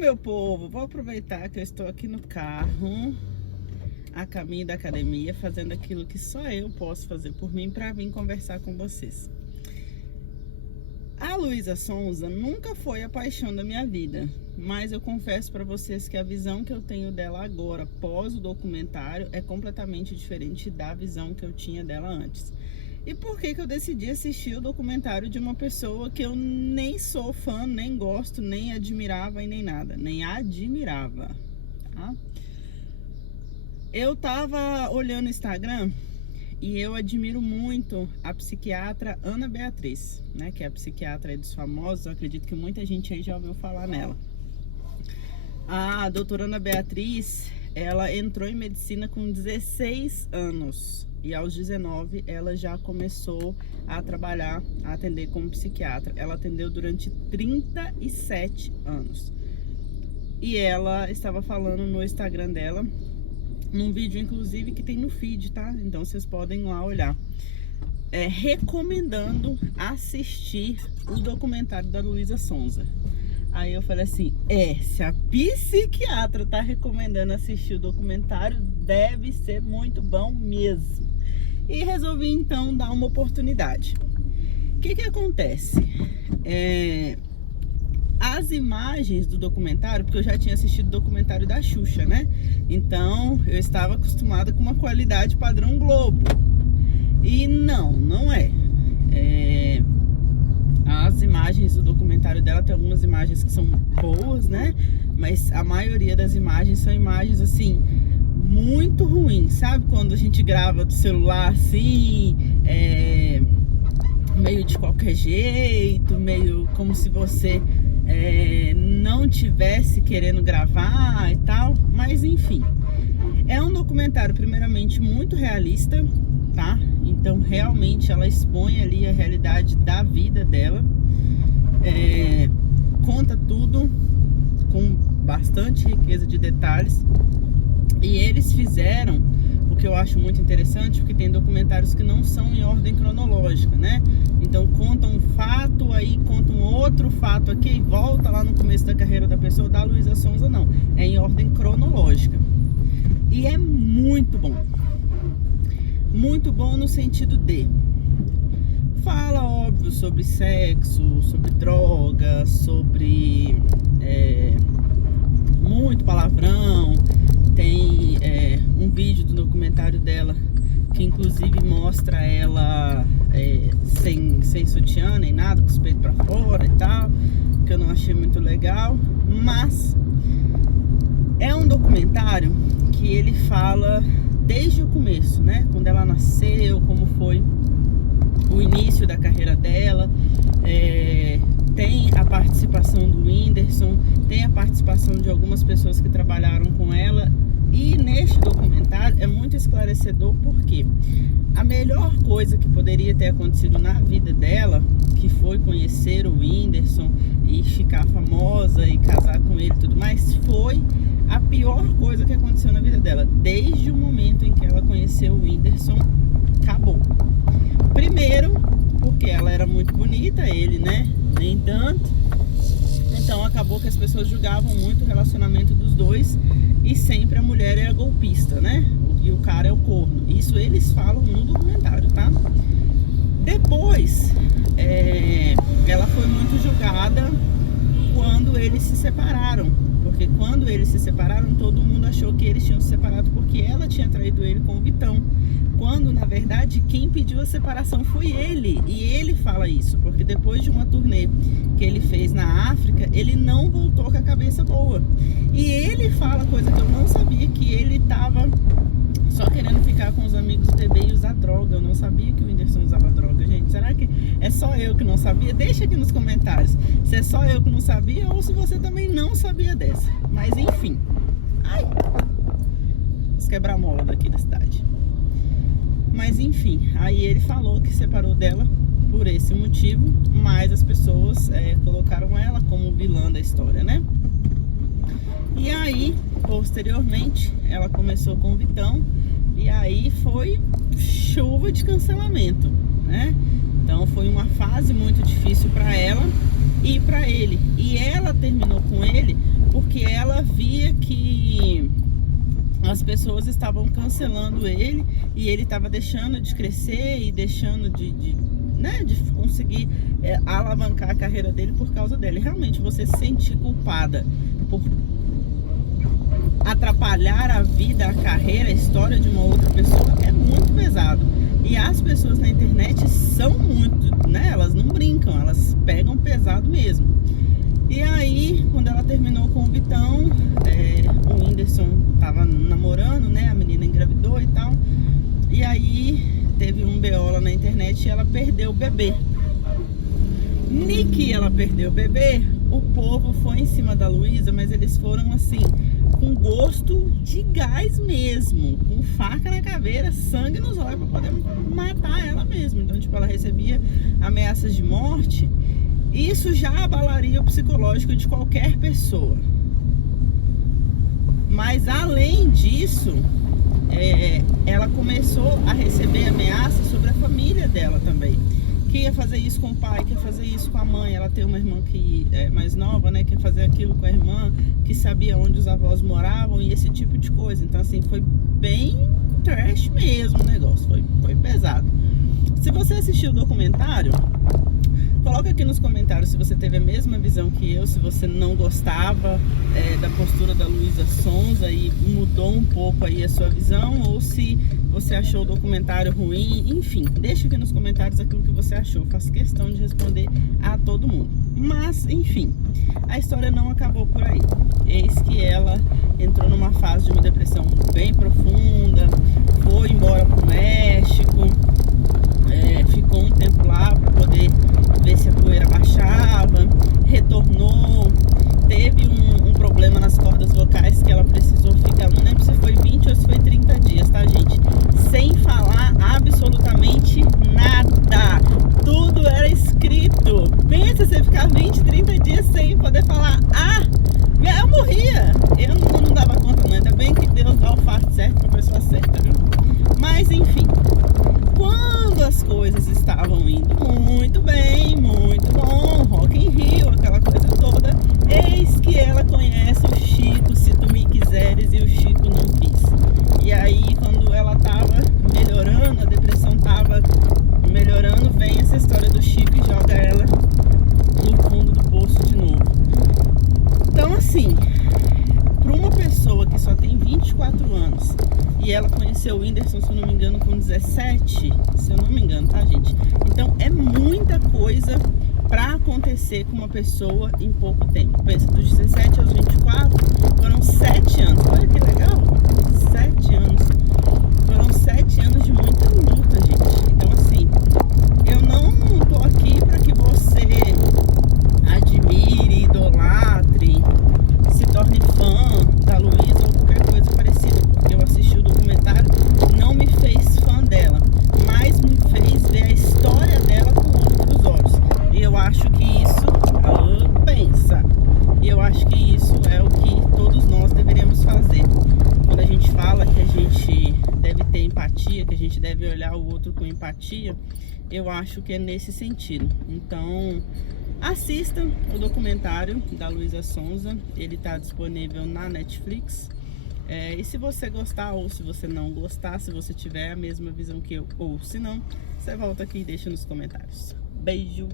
meu povo, vou aproveitar que eu estou aqui no carro, a caminho da academia, fazendo aquilo que só eu posso fazer por mim para vir conversar com vocês. A Luísa Sonza nunca foi a paixão da minha vida, mas eu confesso para vocês que a visão que eu tenho dela agora, pós o documentário, é completamente diferente da visão que eu tinha dela antes. E por que eu decidi assistir o documentário de uma pessoa que eu nem sou fã, nem gosto, nem admirava e nem nada, nem admirava, tá? Eu tava olhando o Instagram e eu admiro muito a psiquiatra Ana Beatriz, né, que é a psiquiatra aí dos famosos. Eu acredito que muita gente aí já ouviu falar nela. A doutora Ana Beatriz, ela entrou em medicina com 16 anos. E aos 19 ela já começou a trabalhar, a atender como psiquiatra. Ela atendeu durante 37 anos. E ela estava falando no Instagram dela, num vídeo inclusive que tem no feed, tá? Então vocês podem ir lá olhar. Recomendando assistir o documentário da Luísa Sonza. Aí eu falei assim, se a psiquiatra tá recomendando assistir o documentário, deve ser muito bom mesmo. E resolvi então dar uma oportunidade. O que acontece? As imagens do documentário, porque eu já tinha assistido o documentário da Xuxa, né? Então eu estava acostumada com uma qualidade padrão Globo. E não é. As imagens do documentário dela, tem algumas imagens que são boas, né? Mas a maioria das imagens são imagens assim muito ruins, sabe? Quando a gente grava do celular assim, meio de qualquer jeito, meio como se você não tivesse querendo gravar e tal. Mas enfim, é um documentário primeiramente muito realista, tá? Então realmente ela expõe ali a realidade da vida dela, conta tudo com bastante riqueza de detalhes. E eles fizeram o que eu acho muito interessante, porque tem documentários que não são em ordem cronológica, né? Então conta um fato, aí conta um outro fato aqui e volta lá no começo da carreira da pessoa. Da Luísa Sonza não, é em ordem cronológica. E é muito bom. Muito bom no sentido de fala, óbvio, sobre sexo, sobre droga, sobre muito palavrão. Tem um vídeo do documentário dela que inclusive mostra ela sem sutiã nem nada, com os peitos pra fora e tal, que eu não achei muito legal. Mas é um documentário que ele fala desde o começo, né? Quando ela nasceu, como foi o início da carreira dela. Tem a participação do Whindersson, tem a participação de algumas pessoas que trabalharam com ela. E neste documentário é muito esclarecedor, porque a melhor coisa que poderia ter acontecido na vida dela, que foi conhecer o Whindersson e ficar famosa e casar com ele e tudo mais, foi a pior coisa que aconteceu na vida dela. Desde o momento em que ela conheceu o Whindersson, acabou. Primeiro, porque ela era muito bonita, ele, né, nem tanto. Então acabou que as pessoas julgavam muito o relacionamento dos dois. E sempre a mulher é a golpista, né? E o cara é o corno. Isso eles falam no documentário, tá? Depois, ela foi muito julgada quando eles se separaram. Porque quando eles se separaram, todo mundo achou que eles tinham se separado porque ela tinha traído ele com o Vitão. Quando, na verdade, quem pediu a separação foi ele. E ele fala isso, porque depois de uma turnê que ele fez na África, ele não voltou com a cabeça boa. E ele fala coisa que eu não sabia, que ele tava só querendo ficar com os amigos do TB e usar droga. Eu não sabia que o Whindersson usava droga, gente. Será que é só eu que não sabia? Deixa aqui nos comentários se é só eu que não sabia ou se você também não sabia dessa. Mas enfim. Ai! Vamos quebrar a mola daqui da cidade. Mas enfim, aí ele falou que separou dela por esse motivo, mas as pessoas colocaram ela como vilã da história, né? E aí, posteriormente, ela começou com o Vitão, e aí foi chuva de cancelamento, né? Então foi uma fase muito difícil para ela e para ele. E ela terminou com ele porque via que as pessoas estavam cancelando ele e ele estava deixando de crescer e deixando de conseguir alavancar a carreira dele por causa dela. E realmente você se sentir culpada por atrapalhar a vida, a carreira, a história de uma outra pessoa é muito pesado. E as pessoas na internet são muito, elas não brincam, elas pegam pesado mesmo. E aí, quando ela terminou com o Vitão, o Whindersson tava namorando, a menina engravidou e tal. E aí teve um BO lá na internet e ela perdeu o bebê. Que ela perdeu o bebê, o povo foi em cima da Luísa, mas eles foram assim, com gosto de gás mesmo, com faca na caveira, sangue nos olhos, pra poder matar ela mesmo. Então, tipo, ela recebia ameaças de morte. Isso já abalaria o psicológico de qualquer pessoa. Mas além disso, ela começou a receber ameaças sobre a família dela também. Que ia fazer isso com o pai, que ia fazer isso com a mãe. Ela tem uma irmã que é mais nova, que ia fazer aquilo com a irmã, que sabia onde os avós moravam e esse tipo de coisa. Então, assim, foi bem trash mesmo o negócio, foi pesado. Se você assistiu o documentário, coloca aqui nos comentários se você teve a mesma visão que eu, se você não gostava da postura da Luísa Sonza e mudou um pouco aí a sua visão, ou se você achou o documentário ruim. Enfim, deixa aqui nos comentários aquilo que você achou. Faço questão de responder a todo mundo. Mas, enfim, a história não acabou por aí. Eis que ela entrou numa fase de uma depressão bem profunda, foi embora pro México, ficou um tempo lá para poder ver se a poeira baixava, retornou, teve um problema nas cordas vocais que ela precisou ficar, não lembro se foi 20 ou se foi 30 dias, tá, gente? Sem falar absolutamente nada. Tudo era escrito. Pensa você ficar 20, 30 dias sem poder falar. Eu morria. Eu não dava conta, não. Ainda bem que Deus dá o fato certo pra pessoa certa, viu? Mas, enfim. Quando as coisas estavam indo muito bem, muito bom, Rock in Rio, aquela coisa toda, eis que ela conhece o Chico, Se Tu Me Quiseres, e o Chico não quis. E aí, quando ela tava melhorando, a depressão tava melhorando, vem essa história do Chico e joga ela no fundo do poço de novo. Então, assim, para uma pessoa que só tem 24 anos e ela conheceu o Whindersson, se eu não me engano, com 17, se eu não me engano, tá, gente? Então, é muita coisa para acontecer com uma pessoa em pouco tempo. Pensa, dos 17 aos 24, foram 7 anos. Olha que legal, 7 anos. Foram 7 anos de muita luta, gente. Então, assim, eu não tô aqui para que você admire, idolatre, se torne fã da Luísa ou qualquer coisa parecida, porque eu assisti o documentário, não me fez fã dela, mas me fez ver a história dela com outros olhos. E eu acho que isso, eu acho que isso é o que todos nós deveríamos fazer. Quando a gente fala que a gente deve ter empatia, que a gente deve olhar o outro com empatia, eu acho que é nesse sentido. Então, assista o documentário da Luísa Sonza, ele está disponível na Netflix. E se você gostar ou se você não gostar, se você tiver a mesma visão que eu ou se não, você volta aqui e deixa nos comentários. Beijo!